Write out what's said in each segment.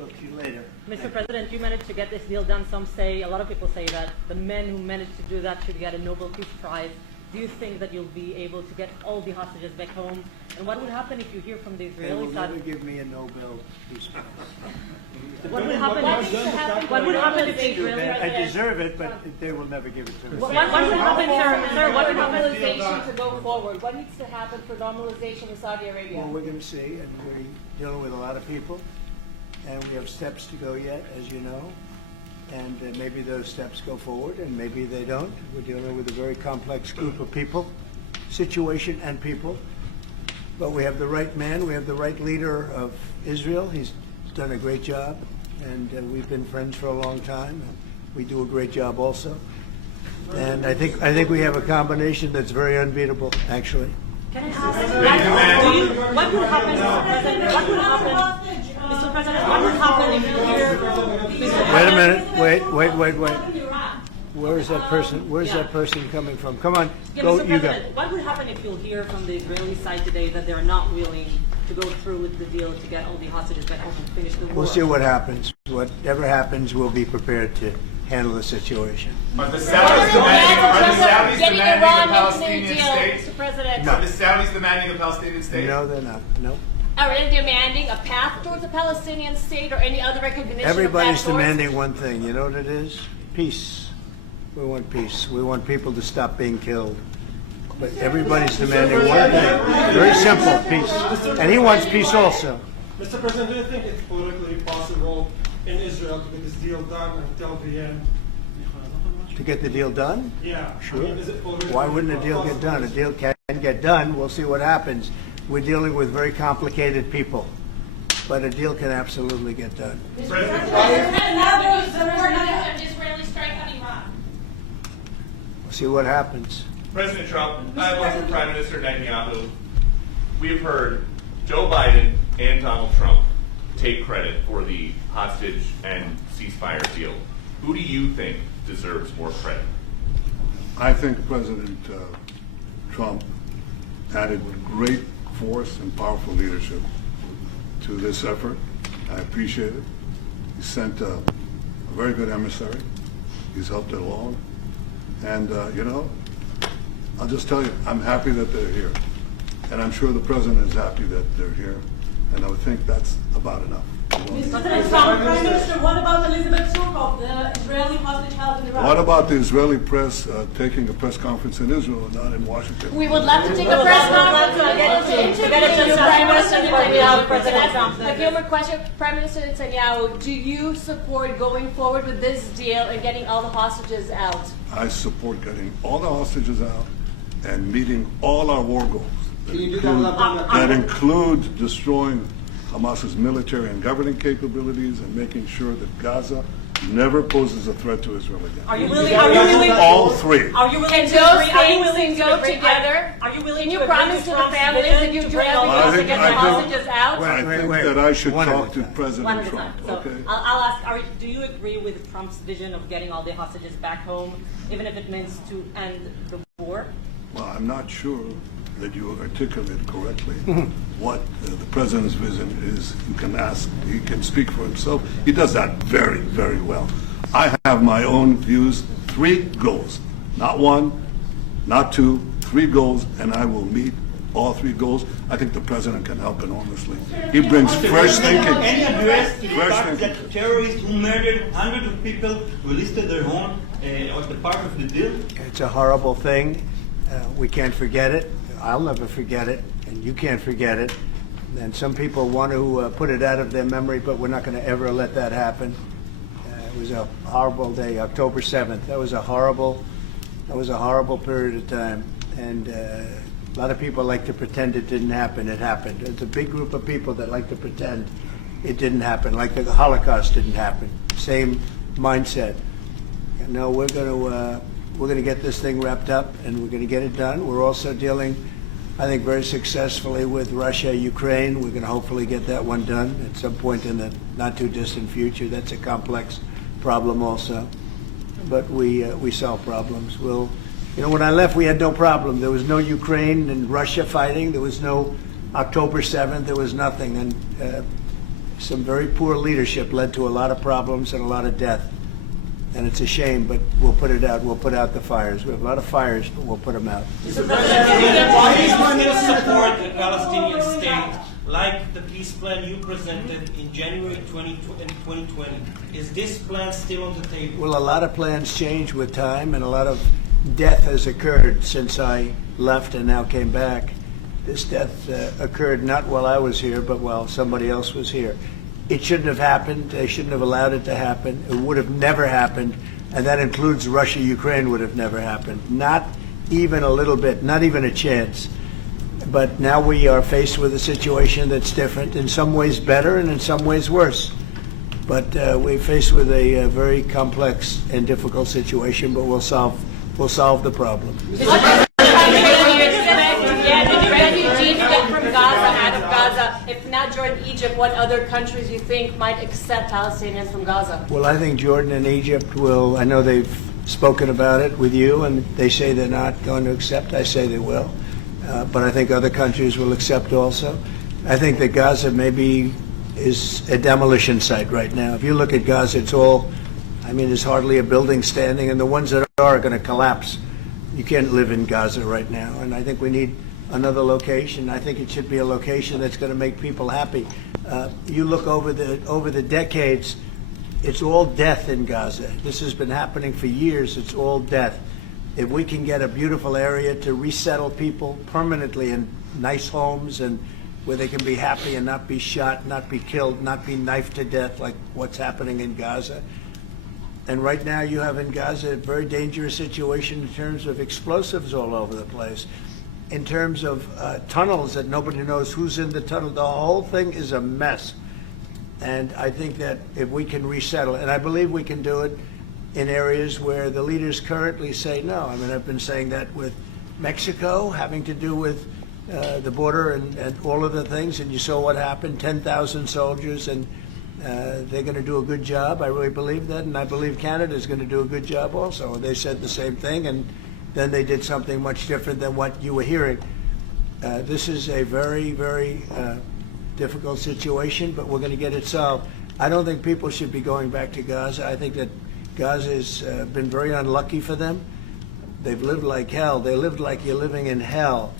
talk to you later. Mr. President, you managed to get this deal done. Some say, a lot of people say that the men who managed to do that should get a Nobel Peace Prize. Do you think that you'll be able to get all the hostages back home? And what would happen if you hear from the They Israeli will side? never give me a Nobel Peace Prize. What would happen? What would happen if the Israeli I president? deserve it, but they will never give it to me. What would happen, sir? What would happen? Normalization to go forward. What needs to happen for normalization with Saudi Arabia? Well, we're going to see, and we're dealing with a lot of people, and we have steps to go yet, as you know, and maybe those steps go forward, and maybe they don't. We're dealing with a very complex group of people, situation and people, but we have the right man, we have the right leader of Israel. He's done a great job, and we've been friends for a long time. And we do a great job also, and I think we have a combination that's very unbeatable, actually. Can I ask, what would happen, Mr. President? What would happen, Mr. President? What would happen if you hear? Wait a minute. Wait. Where's that person? Where's that person coming from? Come on, Yeah, go. Mr. You go. President, what would happen if you'll hear from the Israeli side today that they're not willing to go through with the deal to get all the hostages back home and finish the war? We'll see what happens. Whatever happens, we'll be prepared to handle the situation. Are the Saudis demanding Getting a Iran into the Palestinian deal, state? Mr. President. No. Are the Saudis demanding a Palestinian state? No, they're not. No. Are they demanding a path towards a Palestinian state or any other recognition Everybody's of that demanding one thing. You know what it is? Peace. We want peace. We want people to stop being killed. But everybody's demanding one thing. Very simple, peace. And he wants peace also. Mr. President, do you think it's politically possible in Israel to get this deal done until the end? To get the deal done? Yeah. Sure. I mean, is it politically Why wouldn't a deal get done? A deal can get done. We'll see what happens. We're dealing with very complicated people. But a deal can absolutely get done. Israeli strike on Iran. We'll see what happens. President Trump, I have one for Prime Minister Netanyahu. We have heard Joe Biden and Donald Trump take credit for the hostage and ceasefire deal. Who do you think deserves more credit? I think President Trump added great force and powerful leadership to this effort. I appreciate it. He sent a very good emissary. He's helped it along. And, I'll just tell you, I'm happy that they're here. And I'm sure the President is happy that they're here. And I would think that's about enough. Prime Minister, what about Elizabeth Surkov, the Israeli hostage held in Iraq? What about the Israeli press taking a press conference in Israel and not in Washington? We would love to take a press conference to interview Prime Minister Netanyahu. President Trump. A few more question. Prime Minister Netanyahu, do you support going forward with this deal and getting all the hostages out? I support getting all the hostages out and meeting all our war goals that include destroying Hamas's military and governing capabilities and making sure that Gaza never poses a threat to Israel again. Are you willing? All three. Are you willing And to those agree? Are you things willing can go to agree? together? Are you willing Can you to agree promise with to the Trump's families vision that you to do bring all the everything to get the hostages out? I think Wait. that I should One at a talk to time. President One at a Trump. time. So Okay. I'll ask, do you agree with Trump's vision of getting all the hostages back home, even if it means to end the war? Well, I'm not sure that you articulated correctly what the president's vision is. You can ask, he can speak for himself. He does that very, very well. I have my own views, 3 goals, not 1, not 2, 3 goals, and I will meet all 3 goals. I think the president can help enormously. He brings fresh thinking. Any address to the Fresh fact thinking. that terrorists who murdered hundreds of people released their home as a part of the deal? It's a horrible thing. We can't forget it. I'll never forget it, and you can't forget it. And some people want to put it out of their memory, but we're not going to ever let that happen. It was a horrible day, October 7th. That was a horrible period of time. And a lot of people like to pretend it didn't happen. It happened. It's a big group of people that like to pretend it didn't happen, like the Holocaust didn't happen. Same mindset. No, we're going to get this thing wrapped up, and we're going to get it done. We're also dealing, I think, very successfully with Russia, Ukraine. We're going to hopefully get that one done at some point in the not too distant future. That's a complex problem also, but we solve problems. When I left, we had no problem. There was no Ukraine and Russia fighting. There was no October 7th. There was nothing. And some very poor leadership led to a lot of problems and a lot of death. And it's a shame, but we'll put it out. We'll put out the fires. We have a lot of fires, but we'll put them out. Why do you still support the Palestinian state like the peace plan you presented in January 2020? Is this plan still on the table? Well, a lot of plans change with time, and a lot of death has occurred since I left and now came back. This death occurred not while I was here, but while somebody else was here. It shouldn't have happened. They shouldn't have allowed it to happen. It would have never happened, and that includes Russia. Ukraine would have never happened. Not even a little bit, not even a chance. But now we are faced with a situation that's different, in some ways better and in some ways worse. But we're faced with a very complex and difficult situation, but we'll solve the problem. If not Jordan, Egypt, what other countries you think might accept Palestinians from Gaza? Well, I think Jordan and Egypt will. I know they've spoken about it with you, and they say they're not going to accept. I say they will. But I think other countries will accept also. I think that Gaza maybe is a demolition site right now. If you look at Gaza, it's all, I mean, there's hardly a building standing, and the ones that are going to collapse. You can't live in Gaza right now, and I think we need another location. I think it should be a location that's going to make people happy. You look over the decades, it's all death in Gaza. This has been happening for years. It's all death. If we can get a beautiful area to resettle people permanently in nice homes and where they can be happy and not be shot, not be killed, not be knifed to death like what's happening in Gaza. And right now you have in Gaza a very dangerous situation in terms of explosives all over the place, in terms of tunnels that nobody knows who's in the tunnel. The whole thing is a mess. And I think that if we can resettle, and I believe we can do it in areas where the leaders currently say no. I mean, I've been saying that with Mexico, having to do with the border and all of the things, and you saw what happened, 10,000 soldiers, and they're going to do a good job. I really believe that, and I believe Canada is going to do a good job also. They said the same thing, and then they did something much different than what you were hearing. This is a very, very difficult situation, but we're going to get it solved. I don't think people should be going back to Gaza. I think that Gaza has been very unlucky for them. They've lived like hell. They lived like you're living in hell.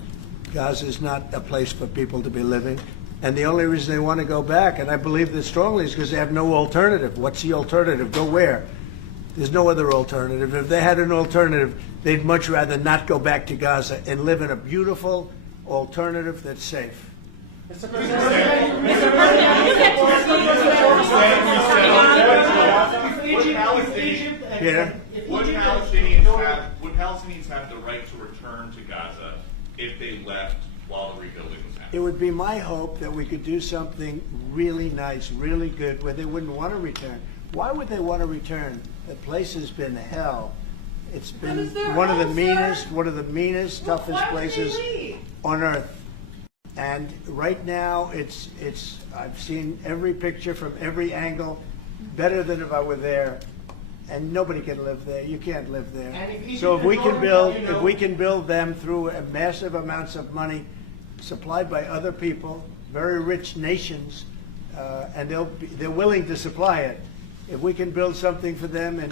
Gaza is not a place for people to be living. And the only reason they want to go back, and I believe this strongly, is because they have no alternative. What's the alternative? Go where? There's no other alternative. If they had an alternative, they'd much rather not go back to Gaza and live in a beautiful alternative that's safe. Mr. President, Would Palestinians have the right to return to Gaza if they left while the rebuilding was happening? It would be my hope that we could do something really nice, really good, where they wouldn't want to return. Why would they want to return? The place has been hell. It's been one of the meanest, toughest places on earth. And right now, I've seen every picture from every angle, better than if I were there. And nobody can live there. You can't live there. So if we can build them through massive amounts of money supplied by other people, very rich nations, and they're willing to supply it. If we can build something for them in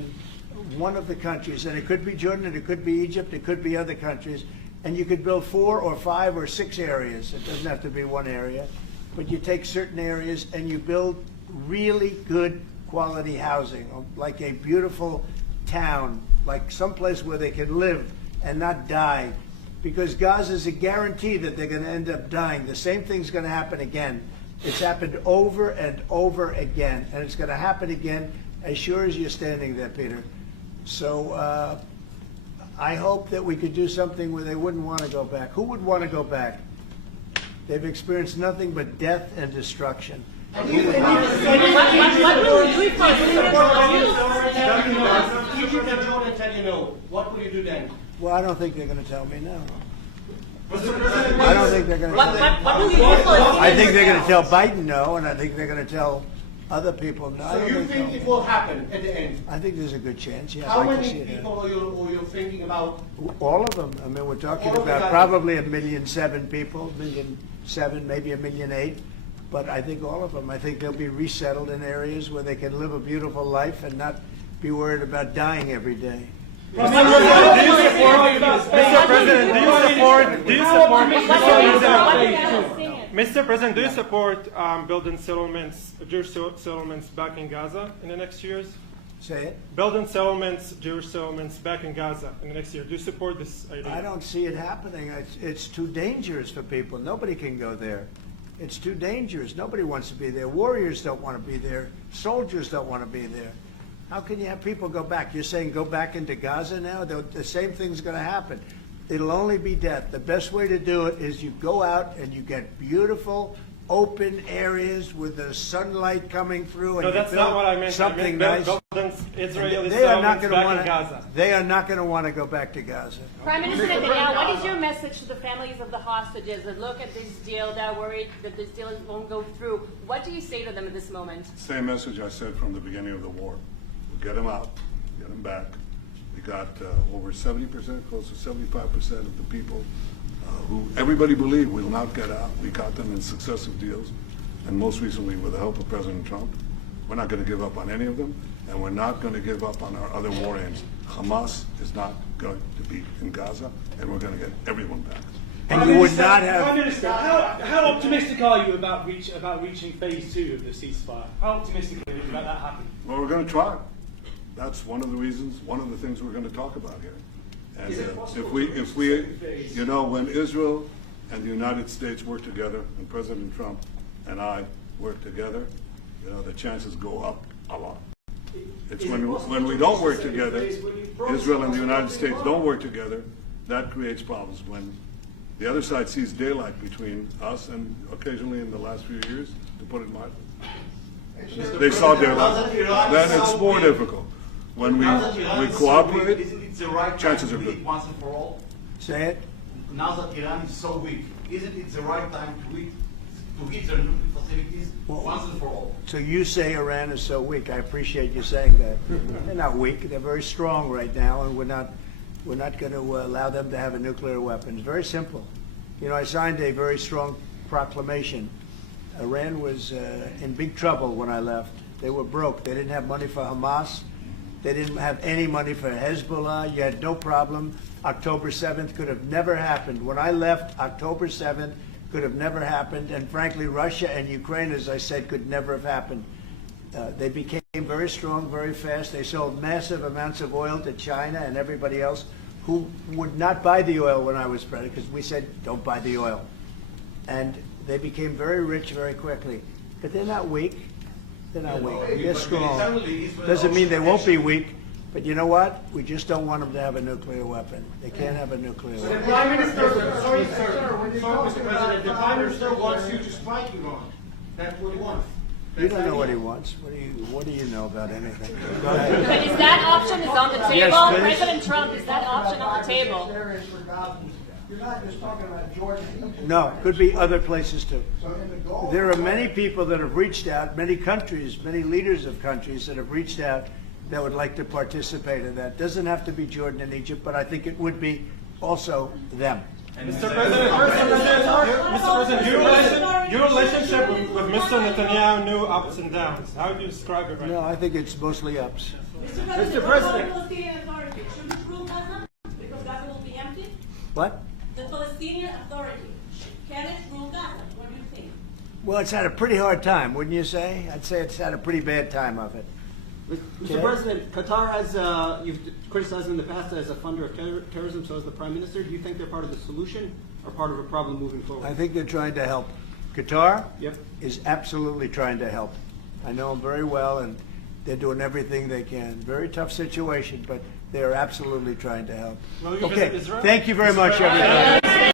one of the countries, and it could be Jordan, and it could be Egypt, it could be other countries, and you could build 4 or 5 or 6 areas. It doesn't have to be one area, but you take certain areas and you build really good quality housing, like a beautiful town, like someplace where they can live and not die, because Gaza is a guarantee that they're going to end up dying. The same thing's going to happen again. It's happened over and over again, and it's going to happen again as sure as you're standing there, Peter. So I hope that we could do something where they wouldn't want to go back. Who would want to go back? They've experienced nothing but death and destruction. What will you do for Egypt and Jordan tell you no. What will you do then? Well, I don't think they're going to tell me no. President, I don't think they're going to tell me no. What will you do for I think they're going to tell Biden no, and I think they're going to tell other people no. So you think it will happen at the end? I think there's a good chance, yeah. How I'd like to see many it people are you thinking about? all of them. I mean, we're talking All of about them. probably 1.7 million people, 1.7 million, maybe 1.8 million. but I think all of them. I think they'll be resettled in areas where they can live a beautiful life and not be worried about dying every day. Mr. President, do you support building settlements, Jewish settlements back in Gaza in the next years? Say it. Building settlements, Jewish settlements back in Gaza in the next year. Do you support this idea? I don't see it happening. It's too dangerous for people. Nobody can go there. It's too dangerous. Nobody wants to be there. Warriors don't want to be there. Soldiers don't want to be there. How can you have people go back? You're saying go back into Gaza now? The same thing's going to happen. It'll only be death. The best way to do it is you go out and you get beautiful, open areas with the sunlight coming through. And No, that's you build not what I meant. something I meant nice. building Israeli They are not settlements going to back want in Gaza. They are not going to want to go back to Gaza. Prime Minister Netanyahu, what is your message to the families of the hostages that look at this deal, that are worried that this deal won't go through? What do you say to them at this moment? Same message I said from the beginning of the war. We'll get them out, get them back. We got over 70%, close to 75% of the people who everybody believed will not get out. We got them in successive deals, and most recently with the help of President Trump. We're not going to give up on any of them, and we're not going to give up on our other war aims. Hamas is not going to be in Gaza, and we're going to get everyone back. And you would not Prime have. Minister, how optimistic are you about reaching phase 2 of the ceasefire? How optimistic are you about that happening? Well, we're going to try. That's one of the reasons, one of the things we're going to talk about here. And if we, you know, when Israel and the United States work together, and President Trump and I work together, you know, the chances go up a lot. It's when we don't work together, Israel and the United States don't work together, that creates problems. When the other side sees daylight between us, and occasionally in the last few years, to put it mildly, they saw daylight, then it's more difficult. When we cooperate, Isn't it the right chances time are to good. eat once and for all? Say it. Now that Iran is so weak, isn't it the right time to hit their nuclear facilities once and for all? So you say Iran is so weak. I appreciate you saying that. They're not weak. They're very strong right now, and we're not going to allow them to have a nuclear weapon. It's very simple. You know, I signed a very strong proclamation. Iran was in big trouble when I left. They were broke. They didn't have money for Hamas. They didn't have any money for Hezbollah. You had no problem. October 7th could have never happened. When I left, October 7th could have never happened. And frankly, Russia and Ukraine, as I said, could never have happened. They became very strong very fast. They sold massive amounts of oil to China and everybody else who would not buy the oil when I was president, because we said, don't buy the oil. And they became very rich very quickly. But they're not weak. They're not weak. They're strong. Doesn't mean they won't be weak. But you know what? We just don't want them to have a nuclear weapon. They can't have a nuclear weapon. Prime Minister, Sorry, Mr. President, the Prime Minister wants you to strike Iran. That's what he wants. You don't know what he wants. What do you know about anything? Go ahead. But is that option on the table? Yes, please. President Trump, is that option on the table? You're not just talking about Jordan. No, could be other places too. There are many people that have reached out, many countries, many leaders of countries that have reached out that would like to participate in that. Doesn't have to be Jordan and Egypt, but I think it would be also them. Mr. President, your relationship with Mr. Netanyahu knew ups and downs. How do you describe it right No, now? I think it's mostly ups. Mr. President, what about the Palestinian Authority? Should it rule Gaza? Because Gaza will be empty? What? The Palestinian Authority, can it rule Gaza? What do you think? Well, it's had a pretty hard time, wouldn't you say? I'd say it's had a pretty bad time of it. Mr. President, Qatar has, you've criticized them in the past as a funder of terrorism, so as the Prime Minister. Do you think they're part of the solution or part of a problem moving forward? I think they're trying to help. Qatar Yep. is absolutely trying to help. I know them very well, and they're doing everything they can. Very tough situation, but they're absolutely trying to help. Will you Okay, visit Israel? thank you very much, everybody.